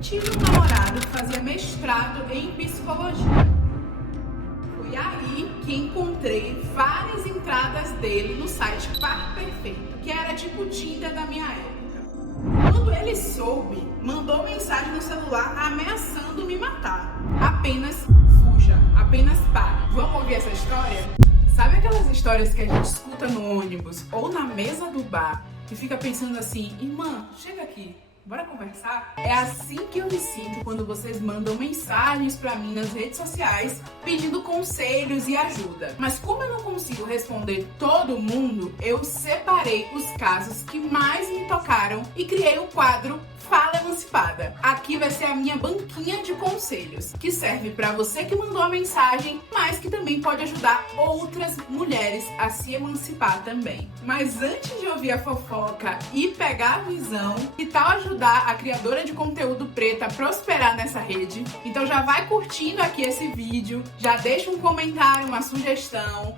Tive um namorado que fazia mestrado em psicologia. Foi aí que encontrei várias entradas dele no site Par Perfeito, que era tipo o Tinder da minha época. Quando ele soube, mandou mensagem no celular ameaçando me matar. Apenas fuja, apenas pare. Vamos ouvir essa história? Sabe aquelas histórias que a gente escuta no ônibus ou na mesa do bar e fica pensando assim, irmã, chega aqui, bora conversar? É assim que eu me sinto quando vocês mandam mensagens pra mim nas redes sociais pedindo conselhos e ajuda. Mas como eu não consigo responder todo mundo, eu separei os casos que mais me tocaram e criei o quadro Fala Emancipada. Aqui vai ser a minha banquinha de conselhos, que serve pra você que mandou a mensagem, mas que também pode ajudar outras mulheres a se emancipar também. Mas antes de ouvir a fofoca e pegar a visão, que tal ajudar a criadora de conteúdo preta a prosperar nessa rede? Então já vai curtindo aqui esse vídeo, já deixa um comentário, uma sugestão.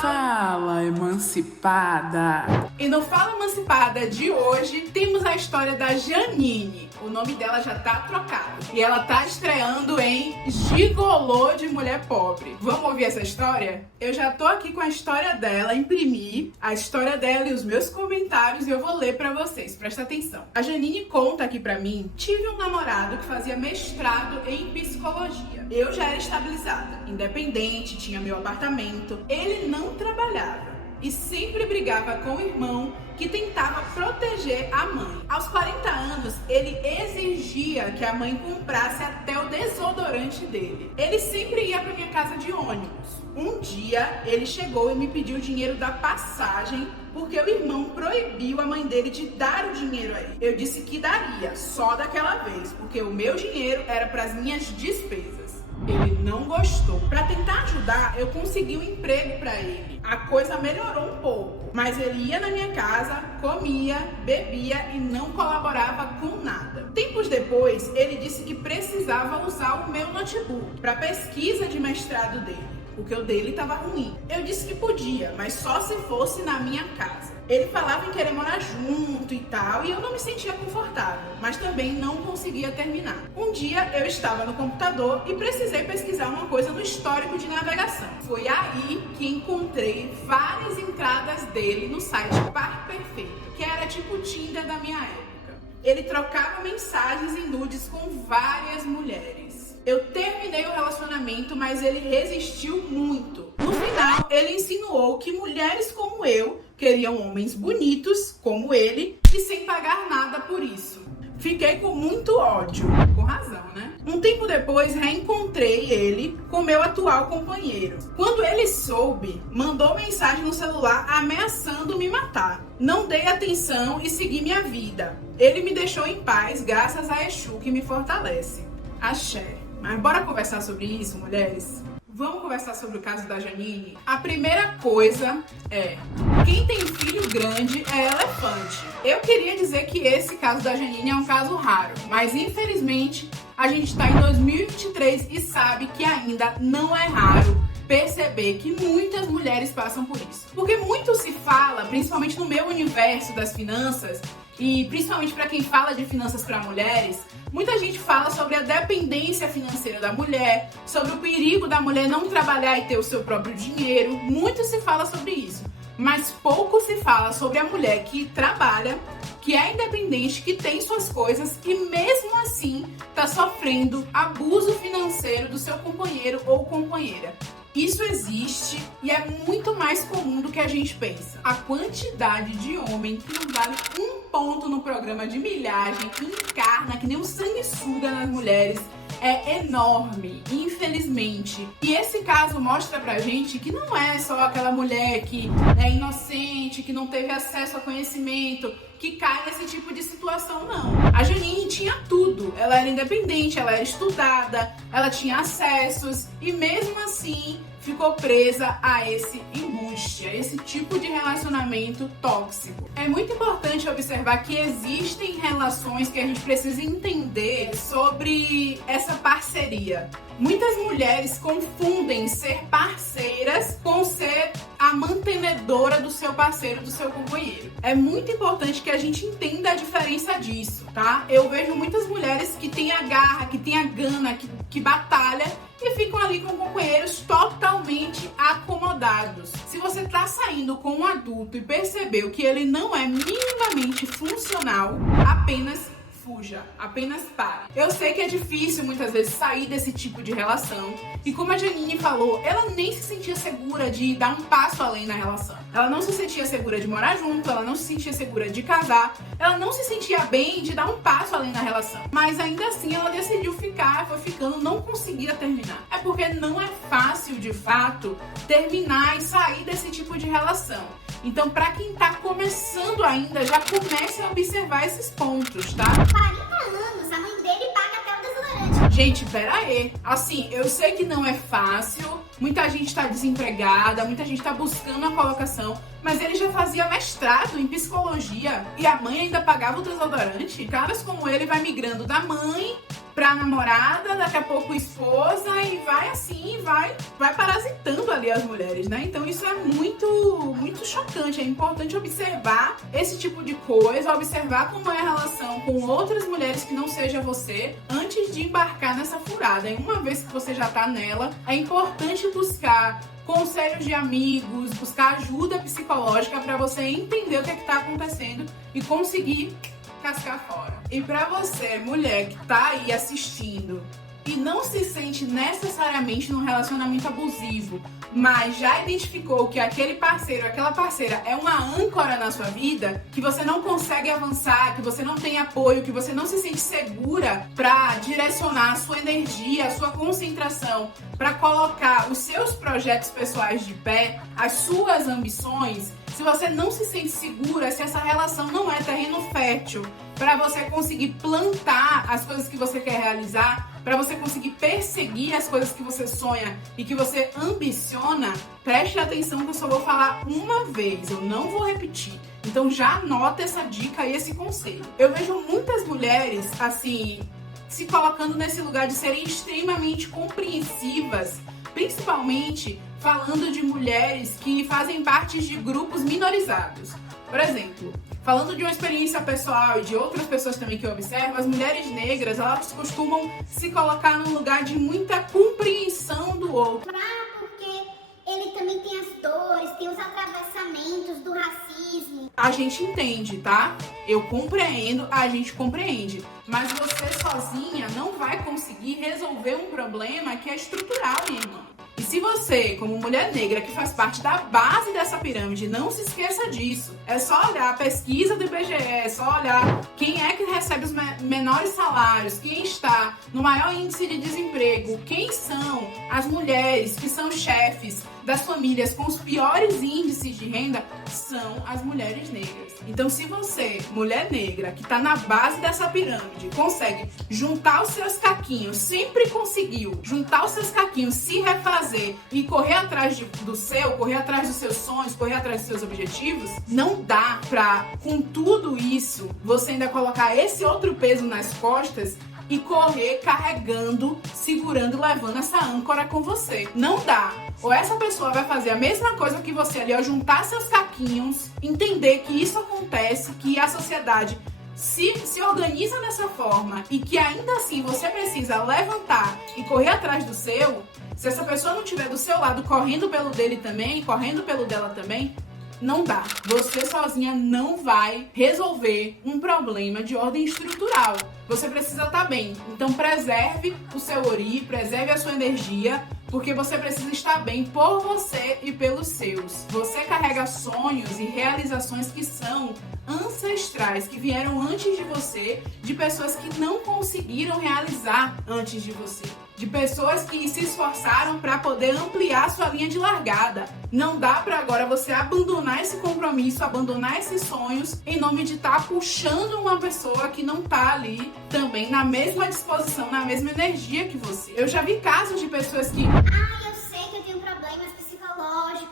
Fala Emancipada! E no Fala Emancipada de hoje temos a história da Janine. O nome dela já tá trocado e ela tá estreando em Gigolô de Mulher Pobre. Vamos ouvir essa história? Eu já tô aqui com a história dela, imprimi a história dela e os meus comentários e eu vou ler pra vocês, presta atenção. A Janine conta aqui pra mim: tive um namorado que fazia mestrado em psicologia. Eu já era estabilizada, independente, tinha meu apartamento. Ele não trabalhava e sempre brigava com o irmão que tentava proteger a mãe. Aos 40 anos, ele exigia que a mãe comprasse até o desodorante dele. Ele sempre ia para minha casa de ônibus. Um dia, ele chegou e me pediu o dinheiro da passagem porque o irmão proibiu a mãe dele de dar o dinheiro a ele. Eu disse que daria, só daquela vez, porque o meu dinheiro era para as minhas despesas. Ele não gostou. Para tentar ajudar, eu consegui um emprego para ele. A coisa melhorou um pouco, mas ele ia na minha casa, comia, bebia e não colaborava com nada. Tempos depois, ele disse que precisava usar o meu notebook para pesquisa de mestrado dele, porque o dele estava ruim. Eu disse que podia, mas só se fosse na minha casa. Ele falava em querer morar junto e tal, e eu não me sentia confortável, mas também não conseguia terminar. Um dia eu estava no computador e precisei pesquisar uma coisa no histórico de navegação. Foi aí que encontrei várias entradas dele no site Par Perfeito, que era tipo o Tinder da minha época. Ele trocava mensagens em nudes com várias mulheres. Eu terminei o relacionamento, mas ele resistiu muito. No final, ele insinuou que mulheres como eu queriam homens bonitos, como ele, e sem pagar nada por isso. Fiquei com muito ódio. Com razão, né? Um tempo depois, reencontrei ele com meu atual companheiro. Quando ele soube, mandou mensagem no celular ameaçando me matar. Não dei atenção e segui minha vida. Ele me deixou em paz graças a Exu, que me fortalece. Axé. Mas bora conversar sobre isso, mulheres? Vamos conversar sobre o caso da Janine? A primeira coisa é: quem tem filho grande é elefante. Eu queria dizer que esse caso da Janine é um caso raro, mas infelizmente a gente está em 2023 e sabe que ainda não é raro perceber que muitas mulheres passam por isso. Porque muito se fala, principalmente no meu universo das finanças, e principalmente para quem fala de finanças para mulheres, muita gente fala sobre a dependência financeira da mulher, sobre o perigo da mulher não trabalhar e ter o seu próprio dinheiro. Muito se fala sobre isso, mas pouco se fala sobre a mulher que trabalha, que é independente, que tem suas coisas e mesmo assim está sofrendo abuso financeiro do seu companheiro ou companheira. Isso existe e é muito mais comum do que a gente pensa. A quantidade de homem que não vale um ponto no programa de milhagem, que encarna que nem um sanguessuga nas mulheres, é enorme, infelizmente. E esse caso mostra pra gente que não é só aquela mulher que é inocente, que não teve acesso a conhecimento, que cai nesse tipo de situação, não. A Janine tinha tudo. Ela era independente, ela era estudada, ela tinha acessos e mesmo assim ficou presa a esse embuste, a esse tipo de relacionamento tóxico. É muito importante observar que existem relações que a gente precisa entender sobre essa parceria. Muitas mulheres confundem ser parceiras com ser a mantenedora do seu parceiro, do seu companheiro. É muito importante que a gente entenda a diferença disso, tá? Eu vejo muitas mulheres que têm a garra, que têm a gana, que batalham e ficam ali com companheiros totalmente acomodados. Se você tá saindo com um adulto e percebeu que ele não é minimamente funcional, apenas fuja, apenas pare. Eu sei que é difícil muitas vezes sair desse tipo de relação e como a Janine falou, ela nem se sentia segura de dar um passo além na relação. Ela não se sentia segura de morar junto, ela não se sentia segura de casar, ela não se sentia bem de dar um passo além na relação. Mas ainda assim ela decidiu ficar, foi ficando, não conseguia terminar. É porque não é fácil de fato terminar e sair desse tipo de relação. Então, pra quem tá começando ainda, já comece a observar esses pontos, tá? 40 anos, a mãe dele paga até o desodorante. Gente, pera aí. Assim, eu sei que não é fácil, muita gente tá desempregada, muita gente tá buscando a colocação, mas ele já fazia mestrado em psicologia e a mãe ainda pagava o desodorante. Caras como ele vai migrando da mãe pra namorada, daqui a pouco esposa e vai assim, vai parasitando ali as mulheres, né? Então isso é muito chocante, é importante observar esse tipo de coisa, observar como é a relação com outras mulheres que não seja você, antes de embarcar nessa furada. E uma vez que você já tá nela, é importante buscar conselhos de amigos, buscar ajuda psicológica pra você entender o que é que tá acontecendo e conseguir cascar fora. E pra você, mulher que tá aí assistindo e não se sente necessariamente num relacionamento abusivo, mas já identificou que aquele parceiro, aquela parceira é uma âncora na sua vida, que você não consegue avançar, que você não tem apoio, que você não se sente segura pra direcionar a sua energia, a sua concentração, pra colocar os seus projetos pessoais de pé, as suas ambições. Se você não se sente segura, se essa relação não é terreno fértil para você conseguir plantar as coisas que você quer realizar, para você conseguir perseguir as coisas que você sonha e que você ambiciona, preste atenção que eu só vou falar uma vez, eu não vou repetir. Então já anota essa dica e esse conselho. Eu vejo muitas mulheres, assim, se colocando nesse lugar de serem extremamente compreensivas, principalmente falando de mulheres que fazem parte de grupos minorizados. Por exemplo, falando de uma experiência pessoal e de outras pessoas também que eu observo, as mulheres negras, elas costumam se colocar num lugar de muita compreensão do outro. Ah, porque ele também tem as dores, tem os atravessamentos do racismo. A gente entende, tá? Eu compreendo, a gente compreende. Mas você sozinha não vai conseguir resolver um problema que é estrutural, minha irmã. E se você, como mulher negra que faz parte da base dessa pirâmide, não se esqueça disso. É só olhar a pesquisa do IBGE, é só olhar quem é que recebe os menores salários, quem está no maior índice de desemprego, quem são as mulheres que são chefes das famílias com os piores índices de renda, são as mulheres negras. Então, se você, mulher negra, que está na base dessa pirâmide, consegue juntar os seus caquinhos, sempre conseguiu juntar os seus caquinhos, se refazer e correr atrás correr atrás dos seus sonhos, correr atrás dos seus objetivos, não dá pra, com tudo isso, você ainda colocar esse outro peso nas costas e correr carregando, segurando, levando essa âncora com você. Não dá. Ou essa pessoa vai fazer a mesma coisa que você ali, ó, juntar seus caquinhos, entender que isso acontece, que a sociedade se organiza dessa forma e que ainda assim você precisa levantar e correr atrás do seu. Se essa pessoa não estiver do seu lado correndo pelo dele também, correndo pelo dela também, não dá. Você sozinha não vai resolver um problema de ordem estrutural. Você precisa estar bem. Então preserve o seu ori, preserve a sua energia, porque você precisa estar bem por você e pelos seus. Você carrega sonhos e realizações que são ancestrais, que vieram antes de você, de pessoas que não conseguiram realizar antes de você, de pessoas que se esforçaram para poder ampliar sua linha de largada. Não dá para agora você abandonar esse compromisso, abandonar esses sonhos em nome de estar puxando uma pessoa que não tá ali também na mesma disposição, na mesma energia que você. Eu já vi casos de pessoas que Ah, eu sei que eu tenho um problema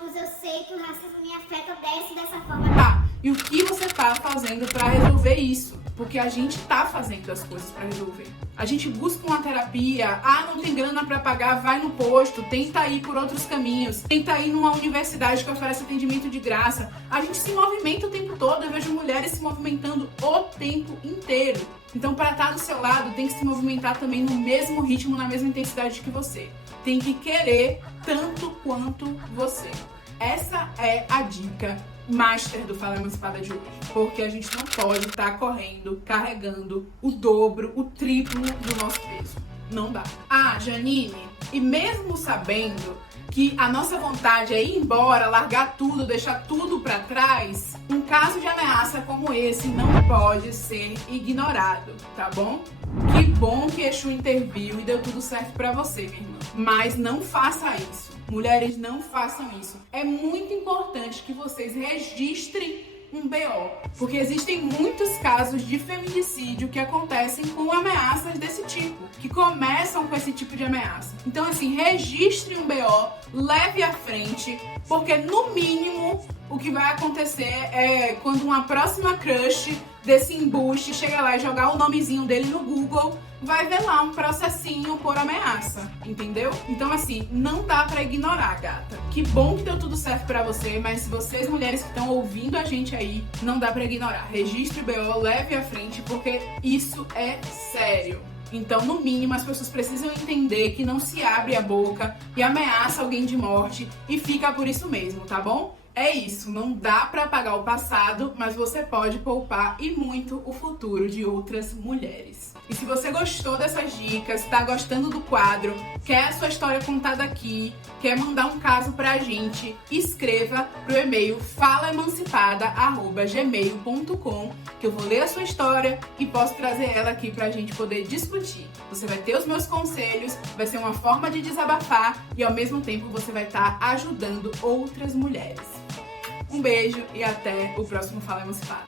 corpos, eu sei que o racismo me afeta dessa forma. Tá, e o que você tá fazendo pra resolver isso? Porque a gente tá fazendo as coisas pra resolver. A gente busca uma terapia, não tem grana pra pagar, vai no posto, tenta ir por outros caminhos, tenta ir numa universidade que oferece atendimento de graça. A gente se movimenta o tempo todo, eu vejo mulheres se movimentando o tempo inteiro. Então, para estar do seu lado, tem que se movimentar também no mesmo ritmo, na mesma intensidade que você. Tem que querer tanto quanto você. Essa é a dica master do Fala Emancipada de hoje. Porque a gente não pode estar correndo, carregando o dobro, o triplo do nosso peso. Não dá. Janine, e mesmo sabendo que a nossa vontade é ir embora, largar tudo, deixar tudo pra trás, um caso de ameaça como esse não pode ser ignorado, tá bom? Que bom que Exu interviu e deu tudo certo pra você, minha irmã. Mas não faça isso. Mulheres, não façam isso. É muito importante que vocês registrem um BO, porque existem muitos casos de feminicídio que acontecem com ameaças desse tipo, que começam com esse tipo de ameaça. Então, assim, registre um BO, leve à frente, porque no mínimo o que vai acontecer é quando uma próxima crush desse embuste chega lá e jogar o nomezinho dele no Google, vai ver lá um processinho por ameaça, entendeu? Então, assim, não dá pra ignorar, gata. Que bom que deu tudo certo pra você, mas se vocês, mulheres que estão ouvindo a gente aí, não dá pra ignorar. Registre o BO, leve à frente, porque isso é sério. Então, no mínimo, as pessoas precisam entender que não se abre a boca e ameaça alguém de morte e fica por isso mesmo, tá bom? É isso, não dá pra apagar o passado, mas você pode poupar e muito o futuro de outras mulheres. E se você gostou dessas dicas, tá gostando do quadro, quer a sua história contada aqui, quer mandar um caso pra gente, escreva pro e-mail falaemancipada@gmail.com, que eu vou ler a sua história e posso trazer ela aqui pra gente poder discutir. Você vai ter os meus conselhos, vai ser uma forma de desabafar e ao mesmo tempo você vai estar ajudando outras mulheres. Um beijo e até o próximo Fala Emancipada.